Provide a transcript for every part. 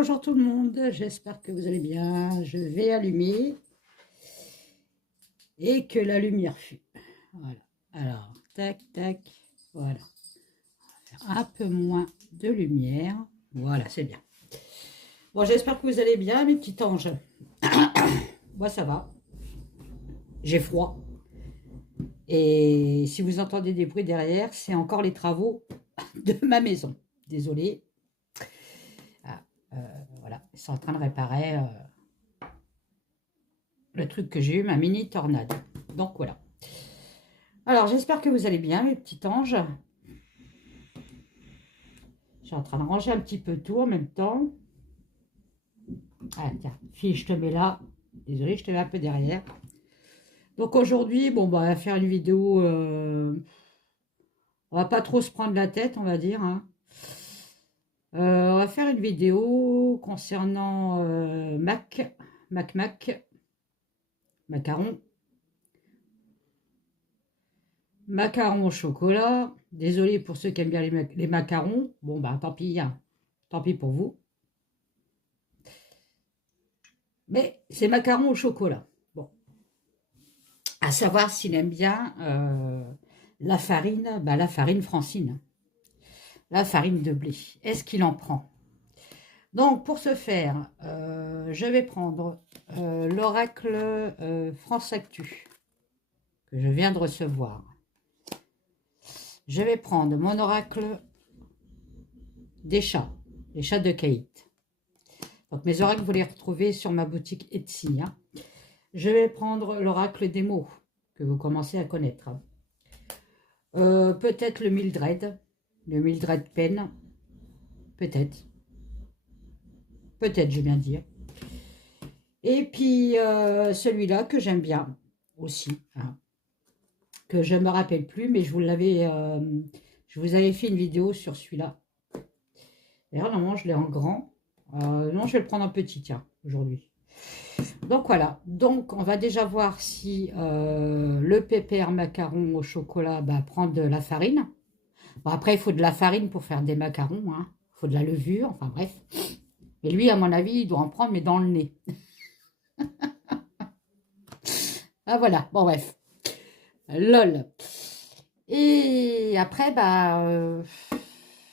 Bonjour tout le monde, j'espère que vous allez bien. Je vais allumer et que la lumière fuit. Voilà. Alors, tac, tac, voilà. Un peu moins de lumière. Voilà, c'est bien. Bon, j'espère que vous allez bien, mes petits anges. Moi, ça va. J'ai froid. Et si vous entendez des bruits derrière, c'est encore les travaux de ma maison. Désolée. Ah, voilà, ils sont en train de réparer le truc que j'ai eu, ma mini tornade. Donc voilà. Alors j'espère que vous allez bien, mes petits anges. Je suis en train de ranger un petit peu tout en même temps. Ah tiens, fille, je te mets là. Désolée, je te mets un peu derrière. Donc aujourd'hui, bon, bah, on va faire une vidéo. On va pas trop se prendre la tête, on va dire, hein. On va faire une vidéo concernant macaron. Macarons au chocolat. Désolé pour ceux qui aiment bien les macarons. Bon, bah tant pis, hein. Tant pis pour vous. Mais c'est macarons au chocolat. Bon. À savoir s'il aime bien la farine, bah, la farine Francine. La farine de blé. Est-ce qu'il en prend? Donc, pour ce faire, je vais prendre l'oracle France Actu que je viens de recevoir. Je vais prendre mon oracle des chats de Kate. Donc mes oracles, vous les retrouvez sur ma boutique Etsy. Hein. Je vais prendre l'oracle des mots, que vous commencez à connaître. Peut-être le Mildred Pen. Peut-être. Peut-être, je viens de dire. Et puis celui-là que j'aime bien aussi. Hein, que je ne me rappelle plus, mais je vous avais fait une vidéo sur celui-là. D'ailleurs, normalement, je l'ai en grand. Non, je vais le prendre en petit, tiens, aujourd'hui. Donc voilà, donc on va déjà voir si le pépère macaron au chocolat prend de la farine. Bon, après, il faut de la farine pour faire des macarons, hein. Il faut de la levure, enfin bref. Mais lui, à mon avis, il doit en prendre, mais dans le nez. Ah voilà, bon bref. Lol. Et après,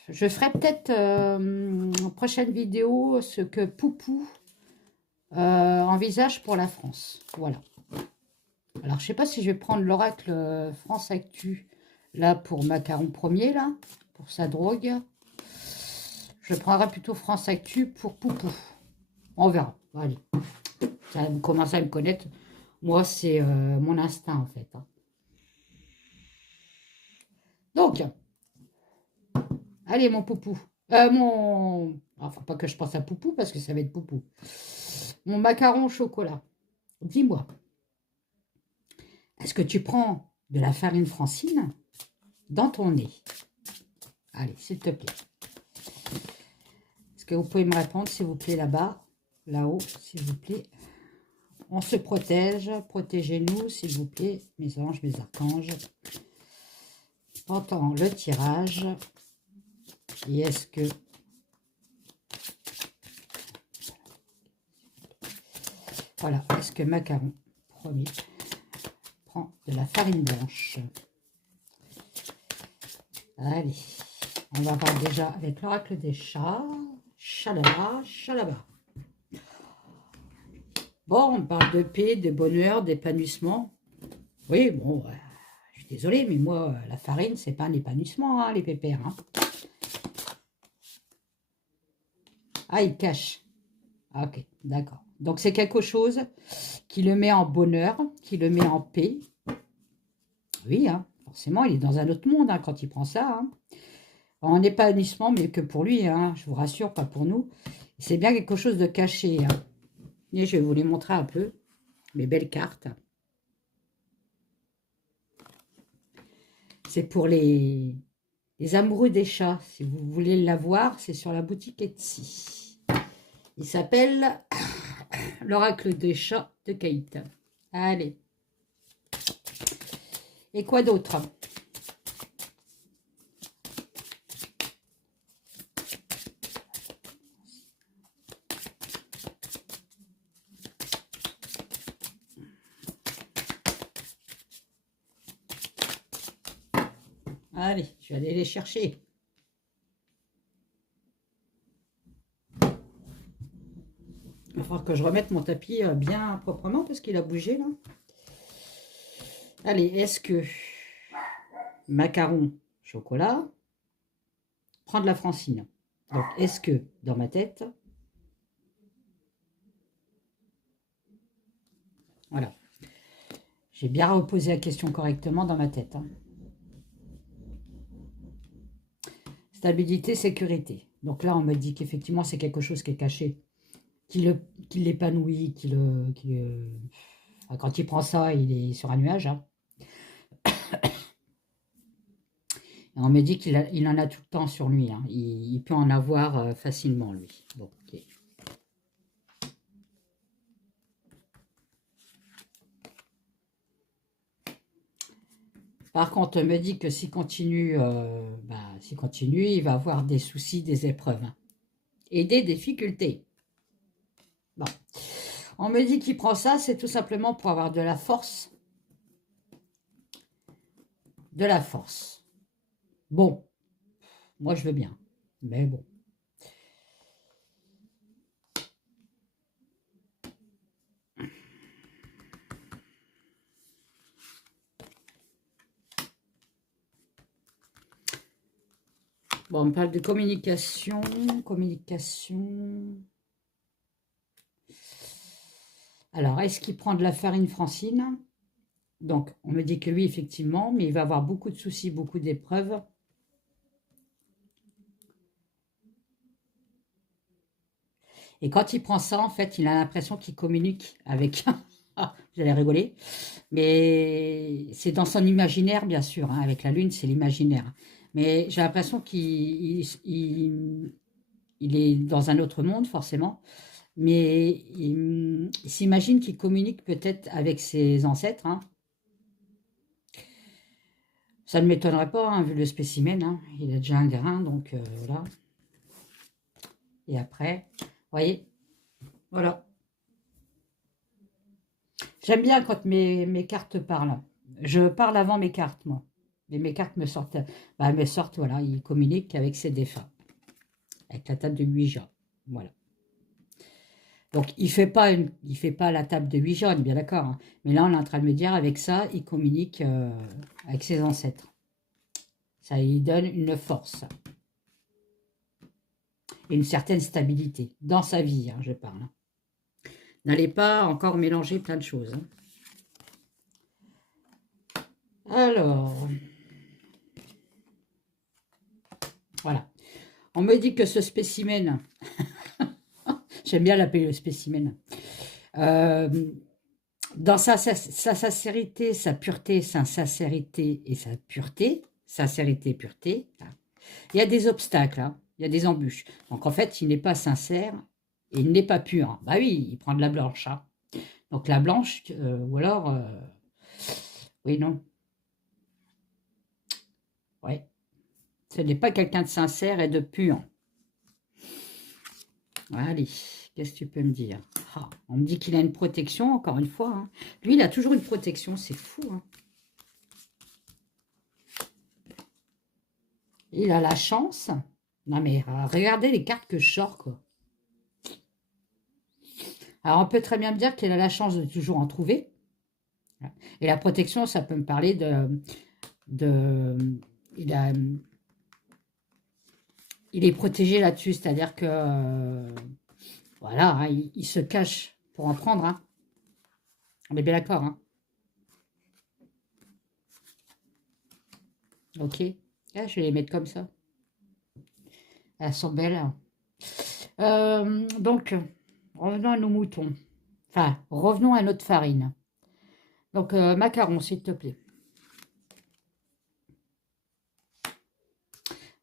je ferai peut-être en prochaine vidéo ce que Poupou envisage pour la France. Voilà. Alors, je ne sais pas si je vais prendre l'oracle France Actu, là, pour Macaron premier, là, pour sa drogue. Je prendrai plutôt France Actu pour Poupou. On verra. Allez. Ça vous commencez à me connaître. Moi, c'est mon instinct, en fait. Hein. Donc, allez, mon Poupou. Enfin, pas que je pense à Poupou, parce que ça va être Poupou. Mon macaron au chocolat. Dis-moi. Est-ce que tu prends de la farine Francine dans ton nez? Allez, s'il te plaît. Est-ce que vous pouvez me répondre, s'il vous plaît, là-bas, là-haut, s'il vous plaît? On se protège. Protégez-nous, s'il vous plaît, mes anges, mes archanges. Pendant le tirage. Et est-ce que... Voilà, est-ce que Macaron, premier, prend de la farine blanche? Allez, on va voir déjà avec l'oracle des chats. Chalaba, chalaba. Bon, on parle de paix, de bonheur, d'épanouissement. Oui, bon, je suis désolée, mais moi, la farine, c'est pas un épanouissement, hein, les pépères. Hein. Ah, il cache. Ah, ok, d'accord. Donc, c'est quelque chose qui le met en bonheur, qui le met en paix. Oui, hein, forcément, il est dans un autre monde hein, quand il prend ça. Hein. En épanouissement, mais que pour lui, hein, je vous rassure, pas pour nous. C'est bien quelque chose de caché. Hein. Et je vais vous les montrer un peu, mes belles cartes. C'est pour les amoureux des chats. Si vous voulez l'avoir, c'est sur la boutique Etsy. Il s'appelle l'oracle des chats de Kate. Allez. Et quoi d'autre? Allez, je vais aller les chercher. Il va falloir que je remette mon tapis bien proprement parce qu'il a bougé là. Allez, est-ce que macaron, chocolat, prend de la Francine? Donc, est-ce que dans ma tête, voilà, j'ai bien reposé la question correctement dans ma tête. Hein. Stabilité, sécurité. Donc là, on me dit qu'effectivement, c'est quelque chose qui est caché, qui l'épanouit, enfin, quand il prend ça, il est sur un nuage. Hein. Et on me dit qu'il en a tout le temps sur lui. Hein. Il peut en avoir facilement, lui. Bon, ok. Par contre, on me dit que s'il continue, il va avoir des soucis, des épreuves. Hein. Et des difficultés. Bon. On me dit qu'il prend ça, c'est tout simplement pour avoir de la force. De la force. Bon, moi je veux bien, mais bon. Bon, on parle de communication, communication. Alors, est-ce qu'il prend de la farine Francine? Donc, on me dit que oui, effectivement, mais il va avoir beaucoup de soucis, beaucoup d'épreuves. Et quand il prend ça, en fait, il a l'impression qu'il communique avec... Ah, vous allez rigoler. Mais c'est dans son imaginaire, bien sûr. Hein, avec la Lune, c'est l'imaginaire. Mais j'ai l'impression il est dans un autre monde, forcément. Mais il s'imagine qu'il communique peut-être avec ses ancêtres. Hein. Ça ne m'étonnerait pas, hein, vu le spécimen. Hein. Il a déjà un grain, donc voilà. Et après, vous voyez, voilà. J'aime bien quand mes cartes parlent. Je parle avant mes cartes, moi. Et mes cartes me sortent, voilà, ils communiquent avec ses défunts. Avec la table de Ouija. Voilà. Donc, il fait pas la table de Ouija, on est bien d'accord. Hein. Mais là, on est en train de me dire, avec ça, il communique avec ses ancêtres. Ça lui donne une force. Et une certaine stabilité. Dans sa vie, hein, je parle. N'allez pas encore mélanger plein de choses. Hein. Alors, voilà. On me dit que ce spécimen, j'aime bien l'appeler le spécimen, dans sa sincérité, sa pureté, sa sincérité et sa pureté, sincérité, pureté, il y a des obstacles, hein, il y a des embûches. Donc en fait, il n'est pas sincère et il n'est pas pur. Bah oui, il prend de la blanche. Hein. Donc la blanche, ou alors, oui, non. Oui. Ce n'est pas quelqu'un de sincère et de pur. Allez, qu'est-ce que tu peux me dire? Ah, on me dit qu'il a une protection, encore une fois. Hein. Lui, il a toujours une protection, c'est fou. Hein. Il a la chance. Non, mais regardez les cartes que je sors, quoi. Alors, on peut très bien me dire qu'il a la chance de toujours en trouver. Et la protection, ça peut me parler il est protégé là-dessus, c'est-à-dire que, voilà, hein, il se cache pour en prendre. Hein. On est bien d'accord. Hein. Ok. Ah, je vais les mettre comme ça. Elles sont belles. Donc, revenons à nos moutons. Enfin, revenons à notre farine. Donc, macaron, s'il te plaît.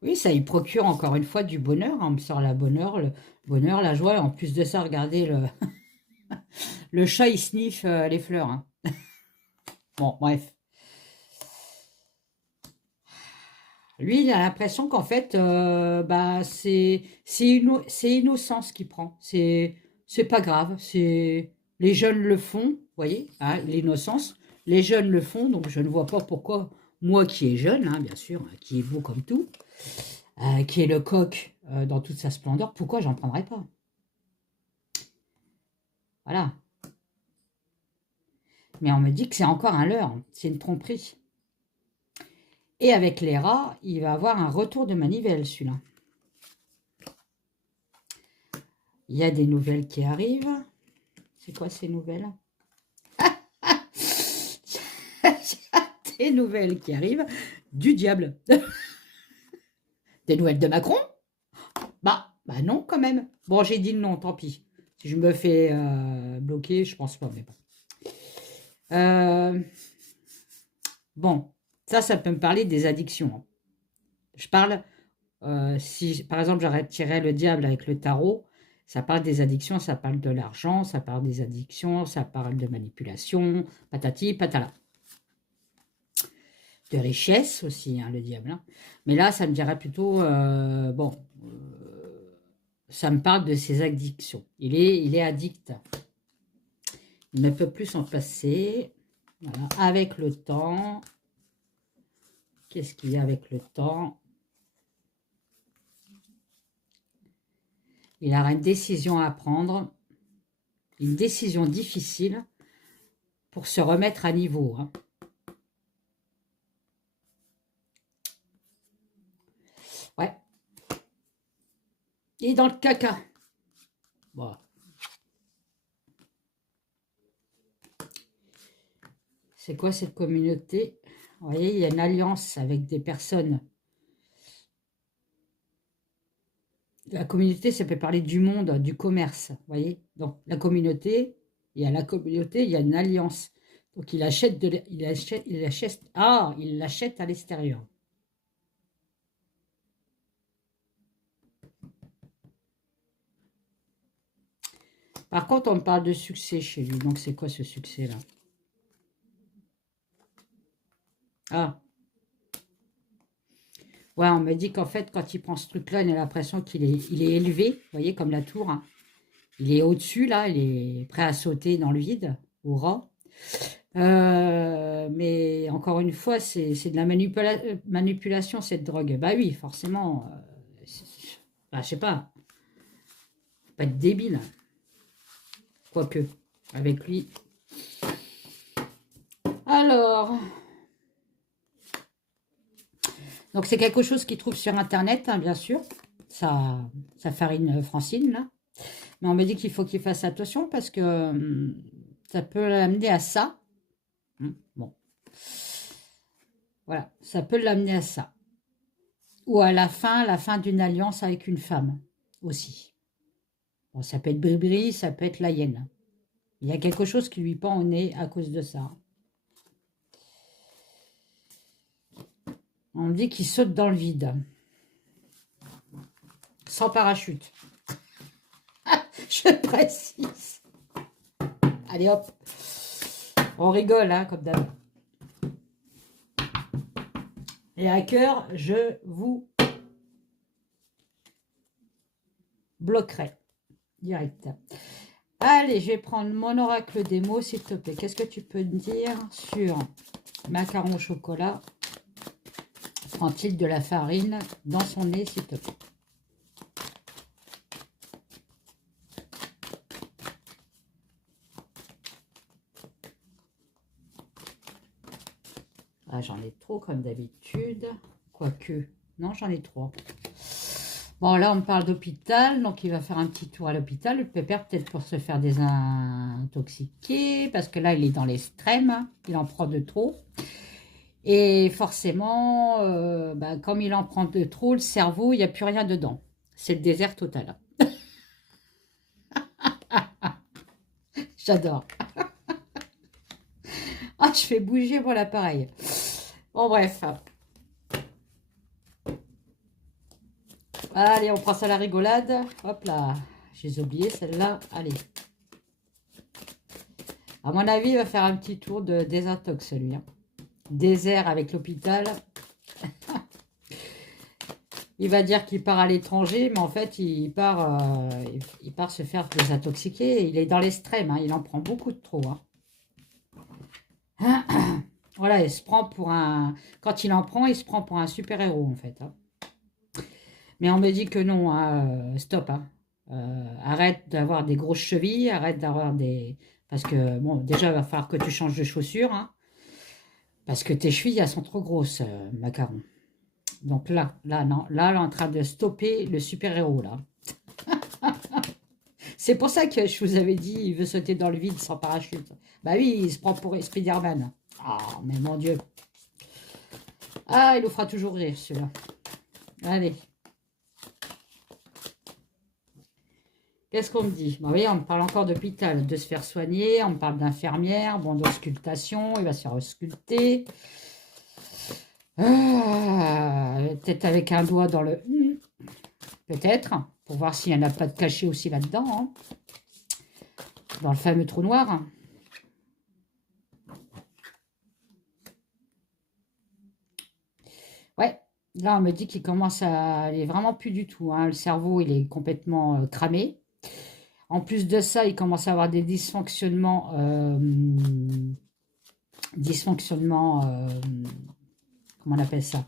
Oui, ça y procure encore une fois du bonheur. Hein. On me sort le bonheur, la joie. En plus de ça, regardez, le chat, il sniffe les fleurs. Hein. Bon, bref. Lui, il a l'impression qu'en fait, c'est innocence qu'il prend. C'est pas grave. Les jeunes le font, vous voyez, hein, l'innocence. Les jeunes le font, donc je ne vois pas pourquoi moi qui est jeune, hein, bien sûr, qui est beau comme tout, qui est le coq dans toute sa splendeur, pourquoi j'en prendrais pas? Voilà. Mais on me dit que c'est encore un leurre, c'est une tromperie. Et avec les rats, il va avoir un retour de manivelle, celui-là. Il y a des nouvelles qui arrivent. C'est quoi ces nouvelles? Des nouvelles qui arrivent du diable. Des nouvelles de Macron? Bah non, quand même. Bon, j'ai dit non, tant pis. Si je me fais bloquer, je pense pas, mais bon. Bon, ça peut me parler des addictions. Je parle, si par exemple j'arrêterais le diable avec le tarot, ça parle des addictions, ça parle de l'argent, ça parle des addictions, ça parle de manipulation, patati, patala. De richesse aussi, hein, le diable. Hein. Mais là, ça me dirait plutôt, bon, ça me parle de ses addictions. Il est addict. Il ne peut plus s'en passer. Voilà. Avec le temps. Qu'est-ce qu'il y a avec le temps? Il a une décision à prendre. Une décision difficile pour se remettre à niveau. Hein. Ouais. Il est dans le caca. Bon. C'est quoi cette communauté? Vous voyez, il y a une alliance avec des personnes. La communauté, ça peut parler du monde, du commerce. Vous voyez? Donc, la communauté, il y a la communauté, il y a une alliance. Donc, il achète il l'achète à l'extérieur. Par contre, on me parle de succès chez lui. Donc, c'est quoi ce succès-là? Ah. Ouais, on me dit qu'en fait, quand il prend ce truc-là, il a l'impression qu'il est élevé. Vous voyez, comme la tour. Hein. Il est au-dessus, là. Il est prêt à sauter dans le vide, au ras. Mais encore une fois, c'est de la manipulation, cette drogue. Bah oui, forcément. Bah, je sais pas. Faut pas être débile. Quoique, avec lui. Alors. Donc, c'est quelque chose qu'il trouve sur Internet, hein, bien sûr. Sa farine Francine, là. Mais on me dit qu'il faut qu'il fasse attention parce que ça peut l'amener à ça. Bon. Voilà, ça peut l'amener à ça. Ou à la fin d'une alliance avec une femme aussi. Bon, ça peut être Bribri, ça peut être la hyène. Il y a quelque chose qui lui pend au nez à cause de ça. On me dit qu'il saute dans le vide. Sans parachute. Je précise. Allez hop. On rigole, hein, comme d'hab. Et à cœur, je vous bloquerai. Direct. Allez, je vais prendre mon oracle des mots, s'il te plaît. Qu'est-ce que tu peux me dire sur macaron au chocolat? Prend-il de la farine dans son nez, s'il te plaît? Ah, j'en ai trop comme d'habitude. Quoique, non, j'en ai 3. Bon, là, on me parle d'hôpital, donc il va faire un petit tour à l'hôpital. Le pépère, peut-être pour se faire désintoxiquer, parce que là, il est dans l'extrême. Il en prend de trop. Et forcément, comme il en prend de trop, le cerveau, il n'y a plus rien dedans. C'est le désert total. J'adore. Ah, je fais bouger mon appareil. Bon, bref. Allez, on prend ça à la rigolade. Hop là. J'ai oublié celle-là. Allez. À mon avis, il va faire un petit tour de désintox, celui. Hein. Désert avec l'hôpital. Il va dire qu'il part à l'étranger, mais en fait, il part se faire désintoxiquer. Il est dans l'extrême, hein, il en prend beaucoup de trop. Hein. Voilà, il se prend pour un... Quand il en prend, il se prend pour un super-héros, en fait. Hein. Mais on me dit que non, hein, stop. Hein. Arrête d'avoir des grosses chevilles, arrête d'avoir des... Parce que, bon, déjà, il va falloir que tu changes de chaussures, hein, parce que tes chevilles, elles sont trop grosses, Macaron. Donc là, non. Là, elle est en train de stopper le super-héros, là. C'est pour ça que je vous avais dit, il veut sauter dans le vide sans parachute. Bah oui, il se prend pour Spider-Man. Ah, mais mon Dieu. Ah, il nous fera toujours rire, celui-là. Allez. Qu'est-ce qu'on me dit? Bon, oui, on me parle encore d'hôpital, de se faire soigner, on me parle d'infirmière, bon, d'auscultation, il va se faire ausculter. Peut-être avec un doigt dans le... Peut-être, pour voir s'il n'y en a pas de cachet aussi là-dedans, hein, dans le fameux trou noir. Ouais, là, on me dit qu'il commence à... Il est vraiment plus du tout, hein. Le cerveau, il est complètement cramé. En plus de ça, il commence à avoir des dysfonctionnements... comment on appelle ça?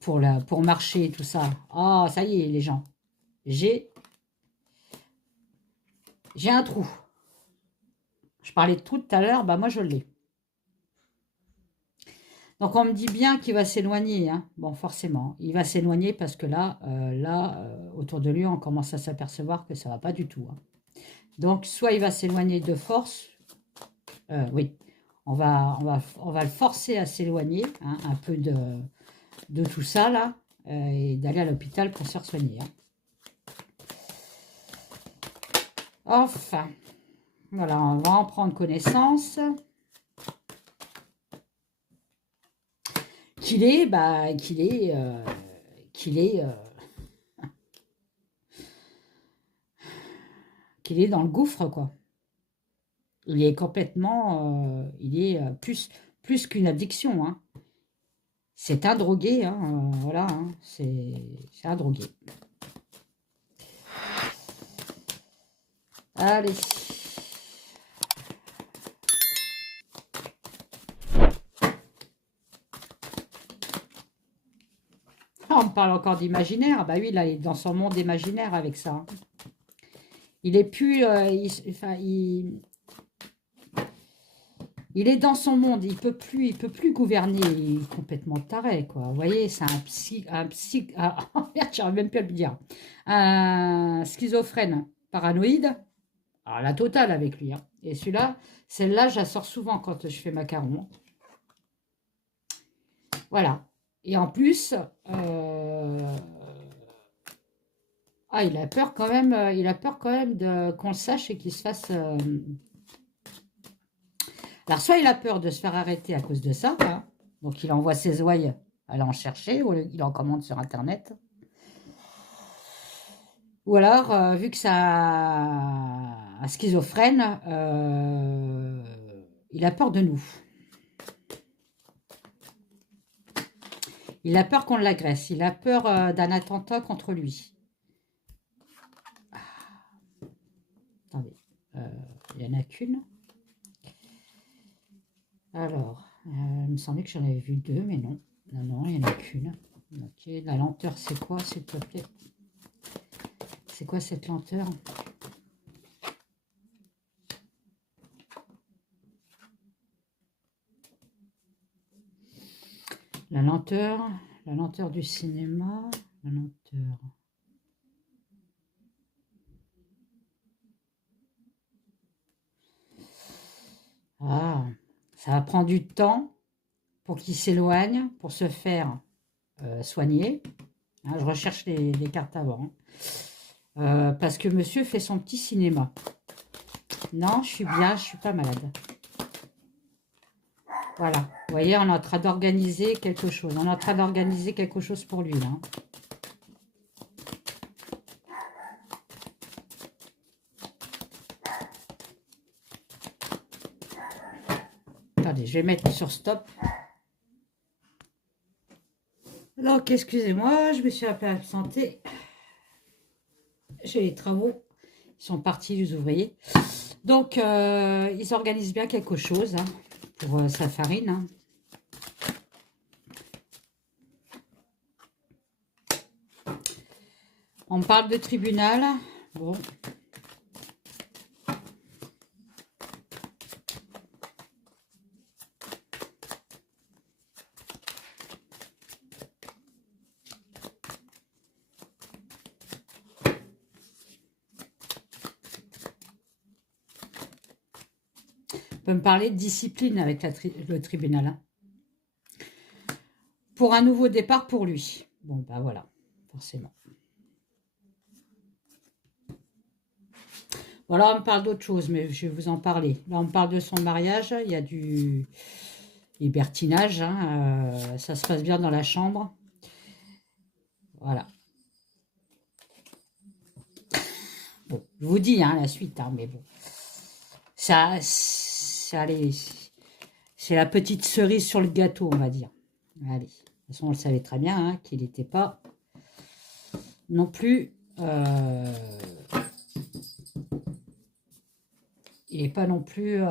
Pour marcher, tout ça. Ah, ça y est, les gens. J'ai un trou. Je parlais de trou tout à l'heure, bah moi je l'ai. Donc on me dit bien qu'il va s'éloigner. Hein. Bon, forcément, il va s'éloigner parce que là, autour de lui, on commence à s'apercevoir que ça va pas du tout. Hein. Donc, soit il va s'éloigner de force. Oui, on va le forcer à s'éloigner hein, un peu de tout ça là et d'aller à l'hôpital pour se faire soigner. Hein. Enfin, voilà, on va en prendre connaissance. Qu'il est dans le gouffre, quoi. Il est complètement, il est plus qu'une addiction, hein. C'est un drogué, hein, voilà, hein, c'est un drogué. Allez. On me parle encore d'imaginaire. Bah oui, là, il est dans son monde imaginaire avec ça. Il est plus... il est dans son monde. Il peut plus gouverner. Il est complètement taré, quoi. Vous voyez, c'est un merde, j'arrive même plus à le dire. Un schizophrène paranoïde. Alors, la totale avec lui. Hein. Et celle-là, je la sors souvent quand je fais macaron. Voilà. Et en plus, il a peur quand même, qu'on le sache et qu'il se fasse... Alors, soit il a peur de se faire arrêter à cause de ça, hein. Donc il envoie ses ouailles aller en chercher, ou il en commande sur Internet. Ou alors, vu que c'est un schizophrène, il a peur de nous. Il a peur qu'on l'agresse. Il a peur d'un attentat contre lui. Attendez, il n'y en a qu'une. Alors, il me semblait que j'en avais vu deux, mais non. Non, il n'y en a qu'une. Ok, la lenteur, c'est quoi, s'il te plaît? C'est quoi cette lenteur? La lenteur du cinéma, la lenteur. Ah, ça va prendre du temps pour qu'il s'éloigne, pour se faire soigner. Hein, je recherche les cartes avant. Parce que monsieur fait son petit cinéma. Non, je suis bien, je suis pas malade. Voilà, vous voyez, on est en train d'organiser quelque chose. On est en train d'organiser quelque chose pour lui, là. Attendez, je vais mettre sur stop. Donc, excusez-moi, je me suis un peu absentée. J'ai les travaux Ils sont partis, les ouvriers. Donc, ils organisent bien quelque chose hein, pour Safarine. Hein. On parle de tribunal. Bon. On peut me parler de discipline avec le tribunal. Hein. Pour un nouveau départ pour lui. Bon, ben voilà, forcément. Voilà, on me parle d'autre chose, mais je vais vous en parler. Là, on me parle de son mariage. Il y a du libertinage. Hein, ça se passe bien dans la chambre. Voilà. Bon, je vous dis hein, la suite, hein, mais bon. Ça allez, c'est la petite cerise sur le gâteau, on va dire. Allez. De toute façon, on le savait très bien hein, qu'il n'était pas non plus... il n'est pas non plus...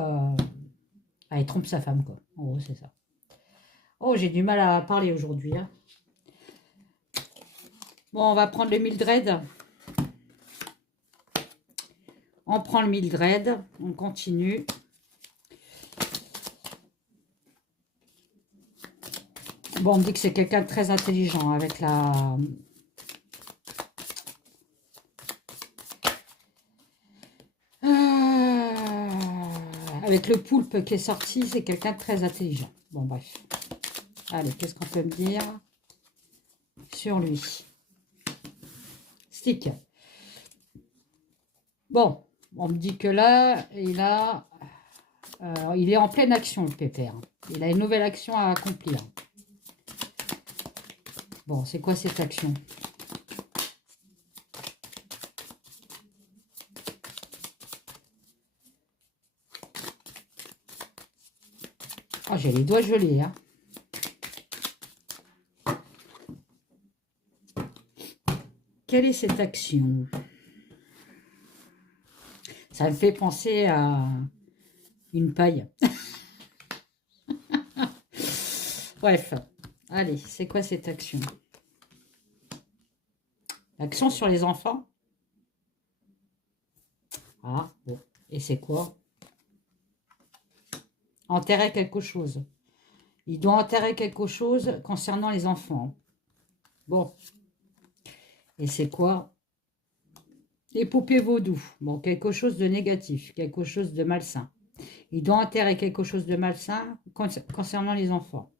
il trompe sa femme, quoi. En gros, c'est ça. Oh, j'ai du mal à parler aujourd'hui. Hein. Bon, on va prendre le Mildred. On prend le Mildred. On continue. Bon, on me dit que c'est quelqu'un de très intelligent avec la... avec le poulpe qui est sorti, c'est quelqu'un de très intelligent. Bon, bref. Allez, qu'est-ce qu'on peut me dire sur lui? Stick. Bon, on me dit que là, il est en pleine action, le pépère. Il a une nouvelle action à accomplir. Bon, c'est quoi cette action? Oh, j'ai les doigts gelés, hein. Quelle est cette action? Ça me fait penser à une paille. Bref, allez, c'est quoi cette action? L'action sur les enfants? Ah, bon. Et c'est quoi? Enterrer quelque chose. Il doit enterrer quelque chose concernant les enfants. Bon. Et c'est quoi? Les poupées vaudou. Bon, quelque chose de négatif, quelque chose de malsain. Il doit enterrer quelque chose de malsain concernant les enfants.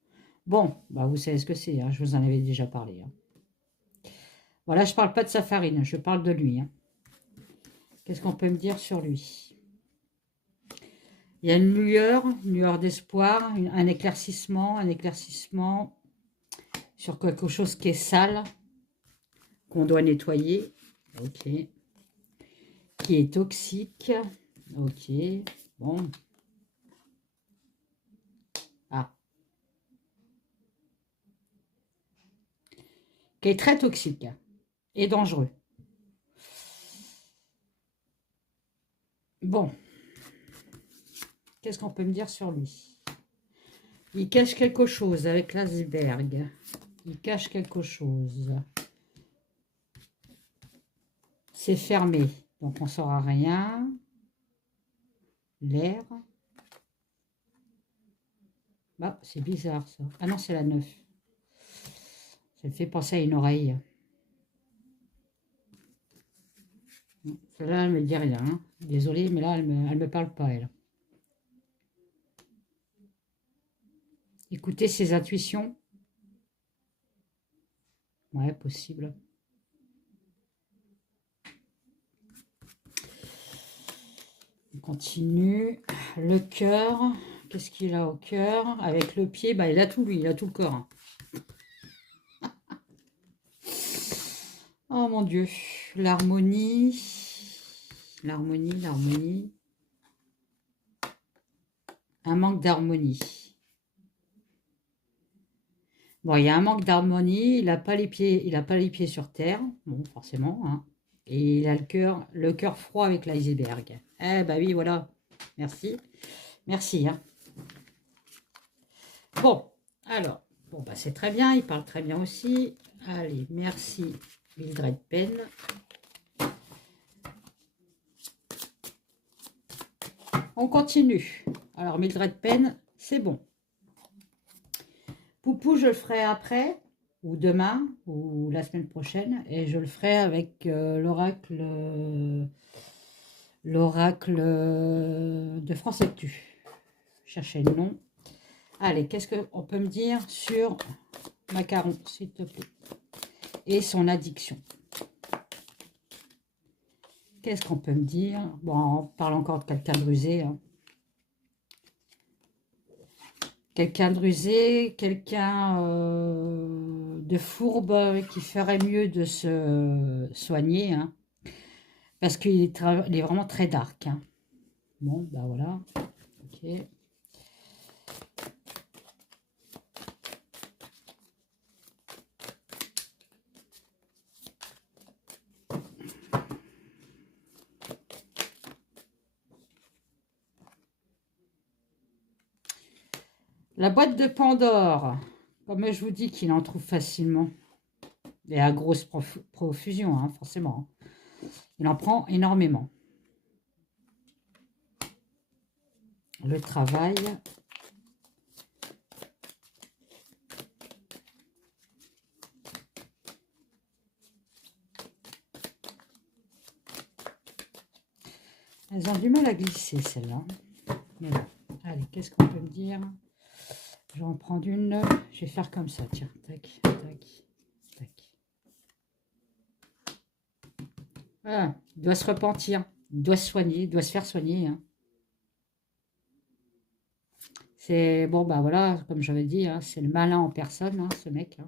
Bon, bah vous savez ce que c'est, hein, je vous en avais déjà parlé. Hein. Voilà, je ne parle pas de Safarine, je parle de lui. Hein. Qu'est-ce qu'on peut me dire sur lui? Il y a une lueur d'espoir, un éclaircissement sur quelque chose qui est sale, qu'on doit nettoyer. Ok. Qui est toxique. Ok. Bon. Ah. Qui est très toxique et dangereux. Bon. Qu'est-ce qu'on peut me dire sur lui? Il cache quelque chose avec l'iceberg. Il cache quelque chose. C'est fermé, donc on ne saura rien. L'air. Ah, c'est bizarre ça. Ah non, c'est la 9. Ça me fait penser à une oreille. Celle-là, elle ne me dit rien. Hein. Désolée, mais là, elle me parle pas, elle. Écoutez ses intuitions. Ouais, possible. On continue. Le cœur. Qu'est-ce qu'il a au cœur? Avec le pied, bah, il a tout, lui. Il a tout le corps. Hein. Oh mon Dieu. L'harmonie. L'harmonie. Un manque d'harmonie. Bon, il y a un manque d'harmonie. Il n'a pas les pieds sur terre. Bon, forcément. Hein. Et il a le cœur froid avec l'iceberg. Eh ben oui, voilà. Merci. Merci. Hein. Bon, alors. Bon, bah c'est très bien. Il parle très bien aussi. Allez, merci Mildred Penn. On continue. Alors, Mildred Penn, c'est bon. Poupou, je le ferai après, ou demain, ou la semaine prochaine, et je le ferai avec l'oracle de France Actu. Cherchez le nom. Allez, qu'est-ce qu'on peut me dire sur Macaron, s'il te plaît, et son addiction? Qu'est-ce qu'on peut me dire? Bon, on parle encore de quelqu'un de rusé. Hein. Quelqu'un de rusé, quelqu'un de fourbe qui ferait mieux de se soigner. Hein, parce qu'il est, il est vraiment très dark. Hein. Bon, ben voilà. Ok. La boîte de Pandore, comme je vous dis qu'il en trouve facilement, et à grosse profusion, hein, forcément. Il en prend énormément. Le travail. Elles ont du mal à glisser, celles-là. Mais bon, allez, qu'est-ce qu'on peut me dire? Je vais en prendre une. Je vais faire comme ça, tiens. Tac, tac, tac. Voilà, il doit se repentir. Il doit se soigner, il doit se faire soigner. Hein. C'est, bon, bah voilà, comme j'avais dit, hein, c'est le malin en personne, hein, ce mec.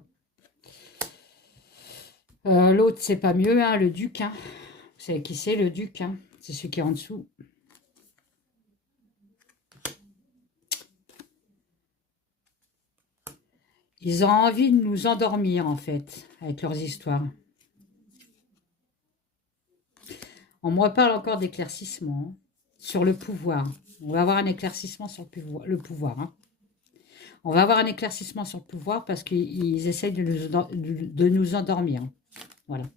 Hein. L'autre, c'est pas mieux, hein, le duc. Hein. Vous savez qui c'est, le duc? Hein. C'est celui qui est en dessous. Ils ont envie de nous endormir, en fait, avec leurs histoires. On me reparle encore d'éclaircissement hein, sur le pouvoir. On va avoir un éclaircissement sur le pouvoir. Hein. On va avoir un éclaircissement sur le pouvoir parce qu'ils essayent de nous endormir. Voilà.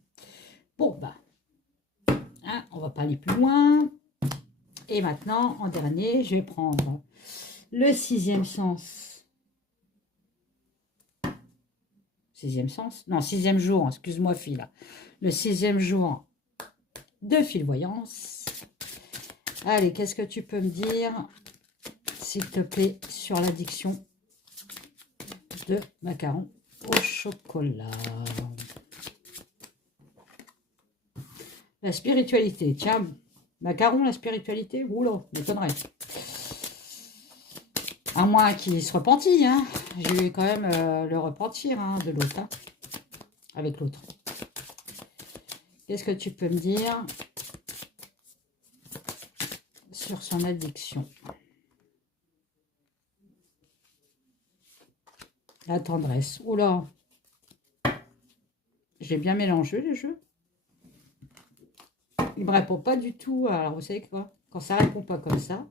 Bon, bah, hein, on va pas aller plus loin. Et maintenant, en dernier, je vais prendre le sixième sens. Sixième sens? Non, sixième jour, excuse-moi, fille. Le sixième jour de fil-voyance. Allez, qu'est-ce que tu peux me dire, s'il te plaît, sur l'addiction de macarons au chocolat? La spiritualité, tiens, macaron, la spiritualité, oula, m'étonnerait. À moins qu'il se repentit, hein. J'ai eu quand même le repentir hein, de l'autre, hein, avec l'autre. Qu'est-ce que tu peux me dire sur son addiction? La tendresse. Oula, j'ai bien mélangé les jeux. Il me répond pas du tout. Alors, vous savez quoi? Quand ça répond pas comme ça,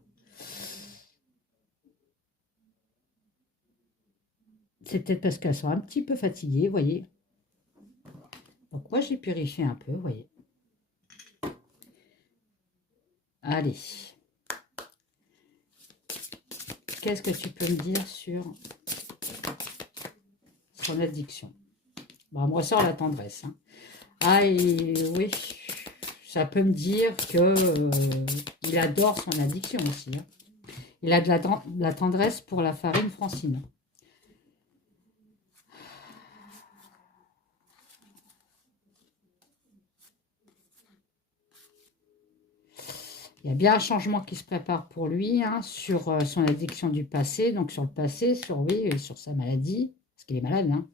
c'est peut-être parce qu'elles sont un petit peu fatiguées, vous voyez. Donc, moi, j'ai purifié un peu, vous voyez. Allez. Qu'est-ce que tu peux me dire sur son addiction? Bon, on me ressort la tendresse. Hein. Ah, et oui, ça peut me dire que il adore son addiction aussi. Hein. Il a de la tendresse pour la farine Francine. Il y a bien un changement qui se prépare pour lui hein, sur son addiction du passé, donc sur le passé, sur oui, et sur sa maladie, parce qu'il est malade. Hein.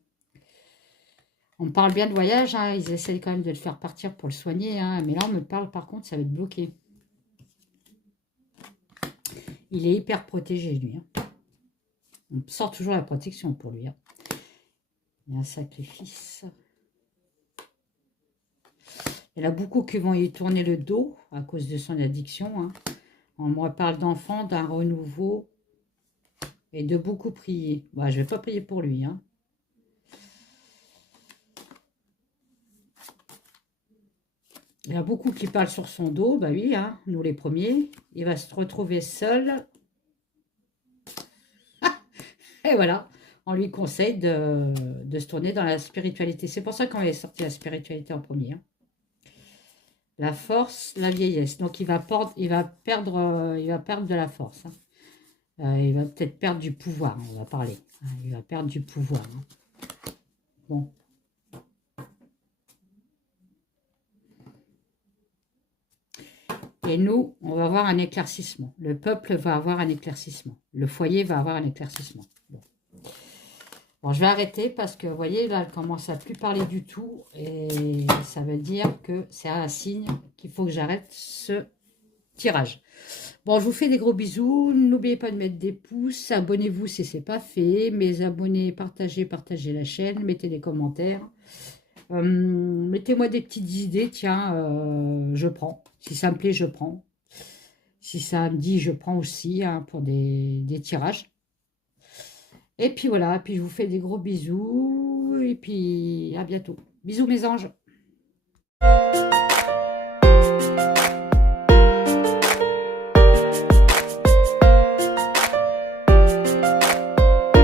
On me parle bien de voyage, hein, ils essayent quand même de le faire partir pour le soigner, hein, mais là on me parle par contre, ça va être bloqué. Il est hyper protégé lui. Hein. On sort toujours la protection pour lui. Hein. Il y a un sacrifice. Il y en a beaucoup qui vont y tourner le dos à cause de son addiction, hein. On me parle d'enfant, d'un renouveau et de beaucoup prier. Bah, je ne vais pas prier pour lui, hein. Il y en a beaucoup qui parlent sur son dos, bah oui, hein, nous les premiers. Il va se retrouver seul. Et voilà, on lui conseille de se tourner dans la spiritualité. C'est pour ça qu'on est sorti la spiritualité en premier, hein. La force, la vieillesse. Donc il va perdre de la force, hein. Il va peut-être perdre du pouvoir, on va parler, hein. Il va perdre du pouvoir, hein. Bon. Et nous, on va avoir un éclaircissement. Le peuple va avoir un éclaircissement. Le foyer va avoir un éclaircissement. Bon. Bon, je vais arrêter parce que, vous voyez, là, elle commence à plus parler du tout. Et ça veut dire que c'est un signe qu'il faut que j'arrête ce tirage. Bon, je vous fais des gros bisous. N'oubliez pas de mettre des pouces. Abonnez-vous si ce n'est pas fait. Mes abonnés, partagez la chaîne. Mettez des commentaires. Mettez-moi des petites idées. Tiens, je prends. Si ça me plaît, je prends. Si ça me dit, je prends aussi, hein, pour des tirages. Et puis voilà, puis je vous fais des gros bisous, et puis à bientôt. Bisous mes anges.